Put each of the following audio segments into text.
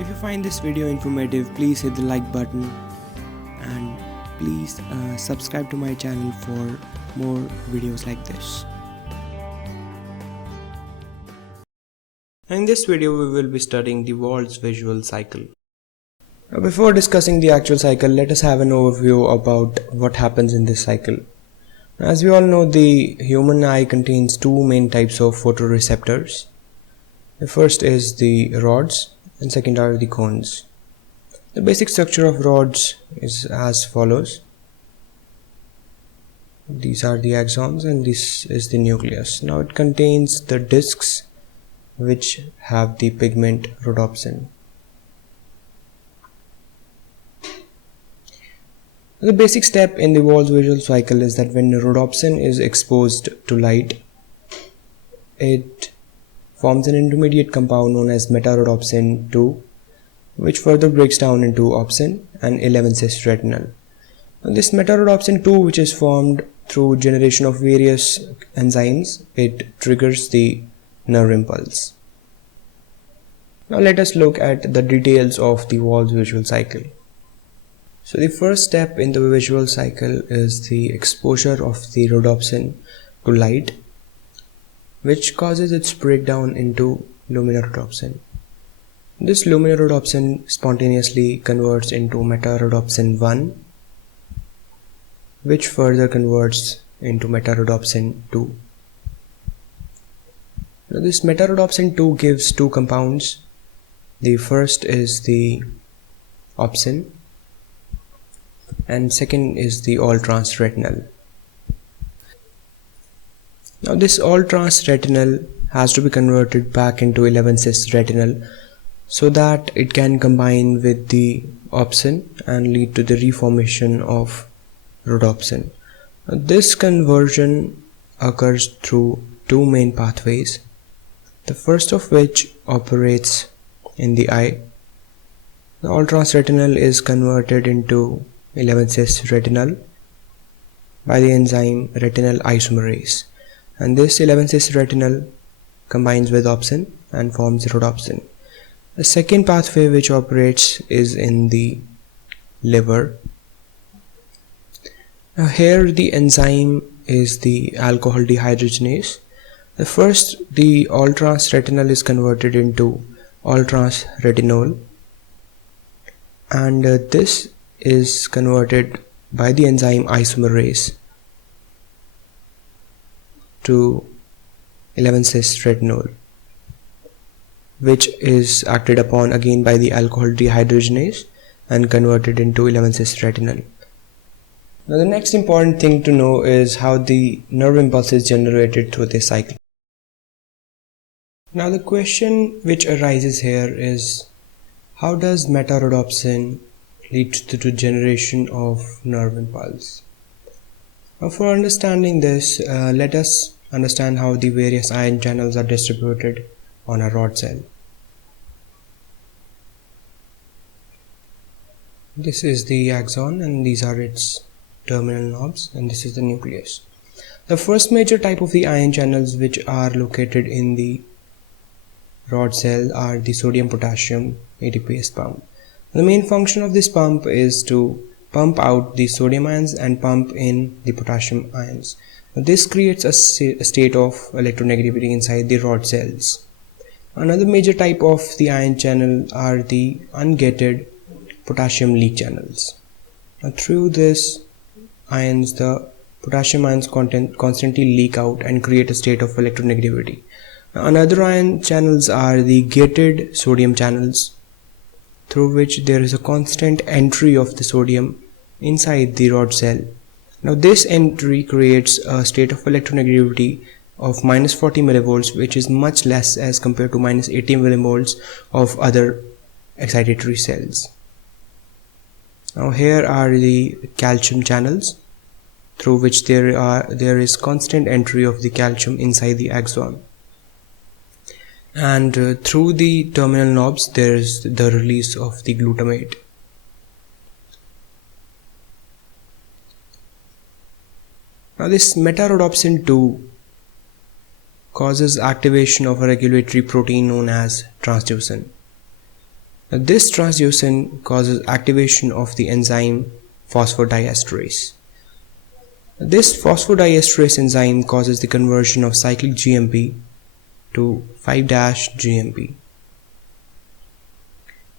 If you find this video informative, please hit the like button and please subscribe to my channel for more videos like this. In this video we will be studying the Wald's visual cycle. Now, before discussing the actual cycle, let us have an overview about what happens in this cycle. As we all know, the human eye contains two main types of photoreceptors. The first is the rods and second are the cones. The basic structure of rods is as follows. These are the axons and this is the nucleus. Now it contains the discs which have the pigment rhodopsin. The basic step in the Wald's visual cycle is that when rhodopsin is exposed to light, it forms an intermediate compound known as meta-rhodopsin 2, which further breaks down into opsin and 11-cis retinal. Now, this meta-rhodopsin 2, which is formed through generation of various enzymes, it triggers the nerve impulse. Now let us look at the details of the Wald's visual cycle. So the first step in the visual cycle is the exposure of the rhodopsin to light, which causes its breakdown into luminorhodopsin. This luminorhodopsin spontaneously converts into meta-rhodopsin 1, which further converts into meta-rhodopsin 2. Now this meta-rhodopsin 2 gives two compounds. The first is the opsin and second is the all-trans retinal. Now this all-trans retinal has to be converted back into 11-cis retinal so that it can combine with the opsin and lead to the reformation of rhodopsin. Now, this conversion occurs through two main pathways. The first of which operates in the eye. The all-trans retinal is converted into 11-cis retinal by the enzyme retinal isomerase, and this 11-cis retinal combines with opsin and forms rhodopsin. The second pathway which operates is in the liver. Now here the enzyme is the alcohol dehydrogenase. The all-trans retinal is converted into all-trans retinol, and this is converted by the enzyme isomerase to 11-cis retinol, which is acted upon again by the alcohol dehydrogenase and converted into 11-cis retinal. Now the next important thing to know is how the nerve impulse is generated through this cycle. Now the question which arises here is, how does meta-rhodopsin lead to the generation of nerve impulse? Now for understanding this, let us understand how the various ion channels are distributed on a rod cell. This is the axon and these are its terminal knobs, and this is the nucleus. The first major type of the ion channels which are located in the rod cell are the sodium-potassium ATPase pump. The main function of this pump is to pump out the sodium ions and pump in the potassium ions. This creates a state of electronegativity inside the rod cells. Another major type of the ion channel are the ungated potassium leak channels. Through this ions, the potassium ions constantly leak out and create a state of electronegativity. Another ion channels are the gated sodium channels, through which there is a constant entry of the sodium inside the rod cell. Now this entry creates a state of electronegativity of -40 millivolts, which is much less as compared to -80 millivolts of other excitatory cells. Now here are the calcium channels, through which there is constant entry of the calcium inside the axon. And through the terminal knobs there is the release of the glutamate. Now this meta-rhodopsin 2 causes activation of a regulatory protein known as transduction. This transduction causes activation of the enzyme phosphodiesterase. This phosphodiesterase enzyme causes the conversion of cyclic GMP to 5-GMP,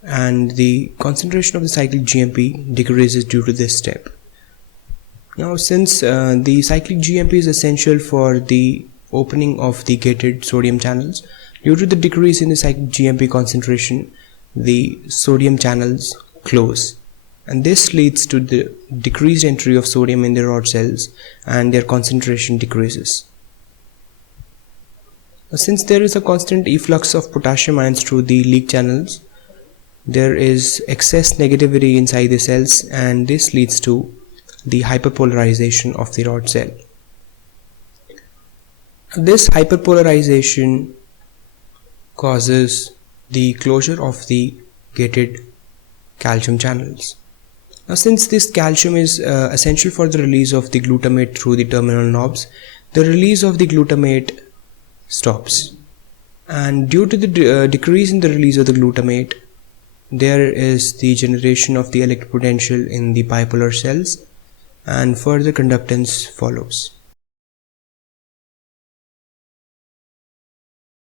and the concentration of the cyclic GMP decreases due to this step. Now, since the cyclic GMP is essential for the opening of the gated sodium channels, due to the decrease in the cyclic GMP concentration, the sodium channels close, and this leads to the decreased entry of sodium in the rod cells and their concentration decreases. Since there is a constant efflux of potassium ions through the leak channels, there is excess negativity inside the cells, and this leads to the hyperpolarization of the rod cell. This hyperpolarization causes the closure of the gated calcium channels. Now, since this calcium is essential for the release of the glutamate through the terminal knobs, the release of the glutamate stops, and due to the decrease in the release of the glutamate, there is the generation of the electric potential in the bipolar cells, and further conductance follows.